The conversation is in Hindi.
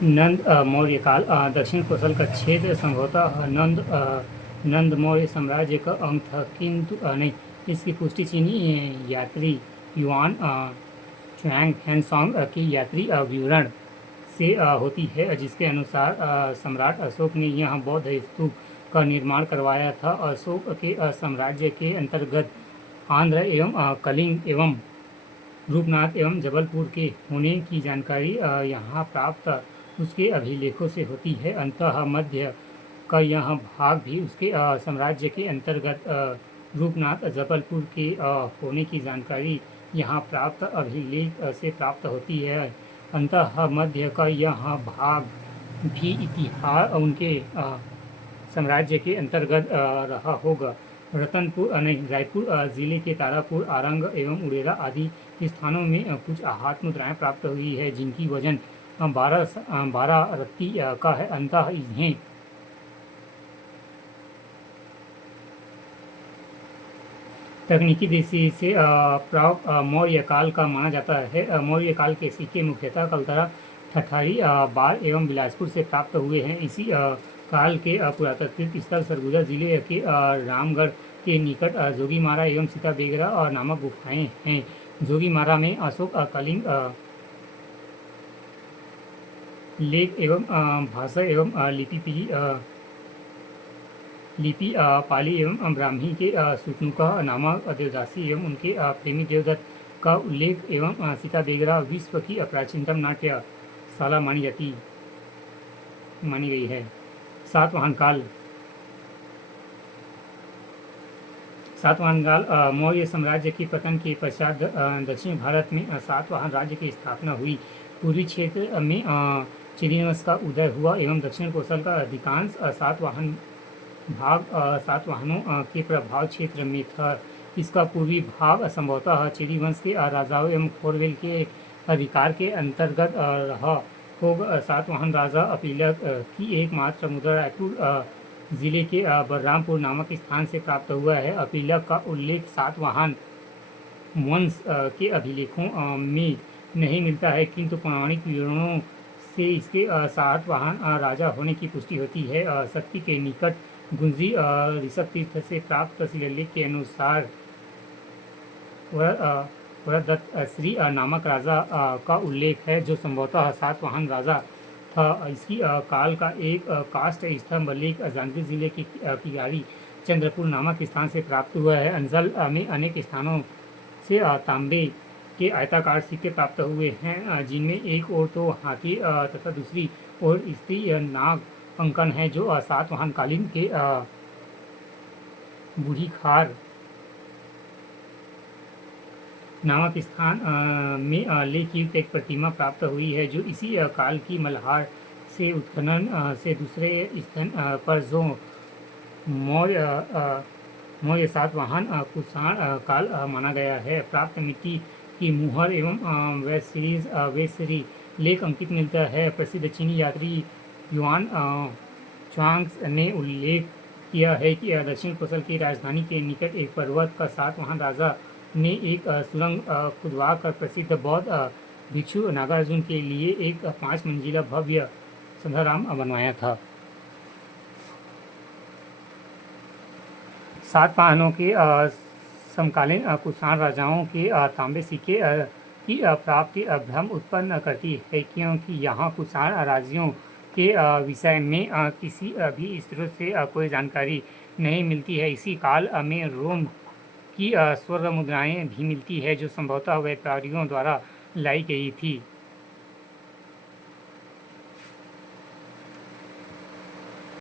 नंद मौर्य काल दक्षिण कोसल का क्षेत्र संभवतः नंद मौर्य साम्राज्य का अंग था, किंतु नहीं, इसकी पुष्टि चीनी यात्री युआन चुआंग हैंसोंग की यात्री विवरण से होती है, जिसके अनुसार सम्राट अशोक ने यह बौद्ध स्तूप का निर्माण करवाया था। अशोक के साम्राज्य के अंतर्गत आंध्र एवं कलिंग एवं रूपनाथ एवं जबलपुर के होने की जानकारी यहाँ प्राप्त उसके अभिलेखों से होती है। अंततः मध्य का यह भाग भी उसके साम्राज्य के अंतर्गत रूपनाथ जबलपुर के होने की जानकारी यहाँ प्राप्त अभिलेख से प्राप्त होती है। अंततः मध्य का यह भाग भी इतिहास उनके साम्राज्य के अंतर्गत रहा होगा। रतनपुर नहीं, रायपुर जिले के तारापुर, आरंग एवं उड़ेरा आदि स्थानों में कुछ आहत मुद्राएं प्राप्त हुई है, जिनकी वजन 12 रत्ती का है। अंततः इन्हें तकनीकी दृष्टि से मौर्य काल का माना जाता है। मौर्य काल के सिक्के मुख्यतः कलतरा, ठठारी, बार एवं बिलासपुर से प्राप्त हुए हैं। इसी काल के पुरातात्विक स्थल सरगुजा जिले के रामगढ़ के निकट जोगीमारा एवं सीता बेगरा नामक गुफाएं हैं। जोगीमारा में अशोक कलिंग लेख एवं भाषा एवं लिपि पाली एवं ब्राह्मी के सुतनुका नामक देवदासी एवं उनके प्रेमी देवदत्त का उल्लेख एवं सीता बेगरा विश्व की प्राचीनतम नाट्यशाला मानी गई है। सातवाहन काल मौर्य साम्राज्य के पतन के पश्चात दक्षिण भारत में सातवाहन राज्य की स्थापना हुई। पूर्वी क्षेत्र में चेदीवंश का उदय हुआ एवं दक्षिण कोसल का अधिकांश सातवाहनों के प्रभाव क्षेत्र में था। इसका पूर्वी भाग संभवतः चेदीवंश के राजाओं एवं खोरवेल के अधिकार के अंतर्गत रहा होगा। सातवाहन राजा अपीलक की एकमात्र मुद्रा रायपुर जिले के बलरामपुर नामक स्थान से प्राप्त हुआ है। अपीलक का उल्लेख सातवाहन वंश के अभिलेखों में नहीं मिलता है, किंतु पौराणिक विवरणों से इसके सातवाहन राजा होने की पुष्टि होती है। शक्ति के निकट गुंजी ऋषभ तीर्थ से प्राप्त शिलालेख के अनुसार वरदत्त श्री नामक राजा का उल्लेख है, जो संभवतः सातवाहन राजा था। इसकी काल का एक काष्ठ स्तंभ लेख जांजगीर जिले की किगाड़ी चंद्रपुर नामक स्थान से प्राप्त हुआ है। अंजल में अनेक स्थानों से तांबे के आयताकार सिक्के प्राप्त हुए हैं, जिनमें एक ओर तो हाथी तथा दूसरी ओर स्त्री नाग अंकन है, जो सातवाहन कालीन के बूढ़ी खार नामक स्थान में लेखयुक्त एक प्रतिमा प्राप्त हुई है, जो इसी काल की मल्हार से उत्खनन से दूसरे स्थान पर जो मौर्य सातवाहन कुषाण काल माना गया है। प्राप्त मिट्टी की मुहर एवं वेसरी लेख अंकित मिलता है। प्रसिद्ध चीनी यात्री युआन च्वांग ने उल्लेख किया है कि दक्षिण कोसल की राजधानी के निकट एक पर्वत का सातवाहन राजा ने एक सुरंग खुदवाकर प्रसिद्ध बौद्ध भिक्षु नागार्जुन के लिए एक 5 मंजिला भव्य संध्याराम बनवाया था। सातवाहनों के समकालीन कुषाण राजाओं के तांबे सिक्के की प्राप्ति भ्रम उत्पन्न करती है, क्योंकि यहाँ कुषाण राज्यों के विषय में किसी भी स्रोत से कोई जानकारी नहीं मिलती है। इसी काल में रोम की स्वर्ण मुद्राएं भी मिलती है, जो संभवतः व्यापारियों द्वारा लाई गई थी।